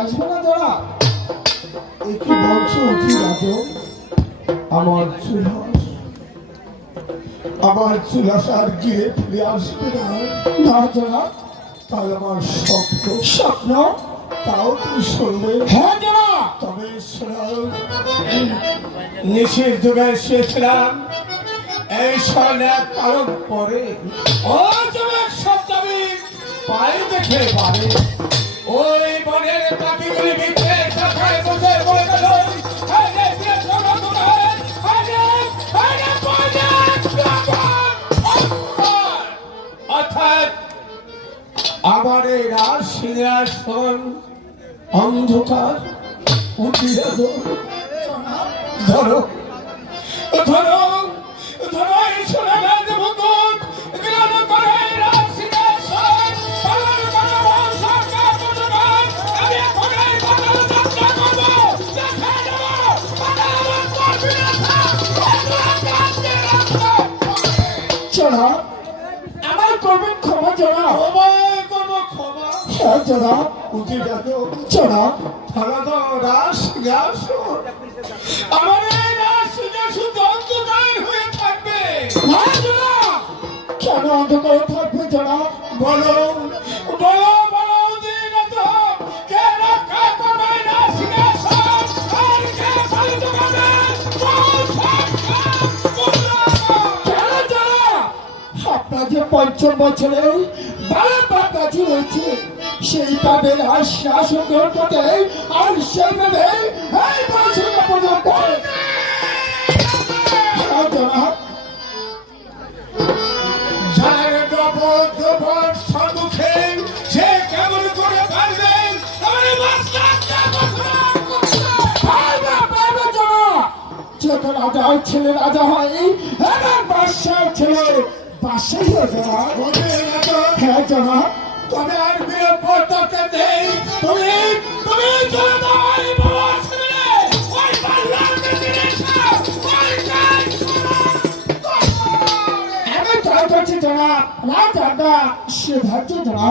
আসবে না যারা একই বছর কি রাজো আমার চুলাস আর গিয়ে ফিরে আসবে না যারা তাহলে আমার স্বপ্ন তাও তুমি শুনবে। হ্যাঁ যারা তবে শোনাও নিশির যুগে এসেছিলাম এই স্বর্ণে পালক পরে ও যুগে সব দাবি পায়ে দেখে পারে ওই বনের পাখিগুলি ভিতরে সকালে বসে বলে গেল অর্থাৎ আমার এই রাজ সিংহাসন অন্ধকার উঠিয়ে ধরো ধরো ধরো এই সোনা রাজ ভূত গ্রাম করে রাজ সিংহাসন পালন করে বংশকে পুনরায় আমি এখন এই বাংলা যাত্রা করব দেখা দেব বাংলা করবি না চলো আমার করবেন ক্ষমা জনা করবো ক্ষমা হ্যাঁ জনা উঠে যাবে জনা ফালাদা রাজ সিংহাসন আমার এই রাজ সিংহাসন অন্ধকার হয়ে থাকবে। হ্যাঁ জনা কেন অন্ধকার থাকবে জনা বলো বলো বলো দিন তো কে রক্ষা করবে না সিংহাসন আর কে পালিত করবে আপনার যে ৫০ বছরে বারবার কাছে রয়েছে সেই পাবে আর শাসন গ্রহণ করতে আর সেই পাবে এই বছর পর্যন্ত সে কেমন করে পারবেন যখন রাজার ছেলে রাজা হয় এবার বাদশার ছেলে বাদশাই হয়ে হ্যাঁ জানা তবে আর বিরোধ দরকার নেই তুমি তুমি চলে দাও আমি ট্রাই করছি জানা না জানা সে ভাবছে জানা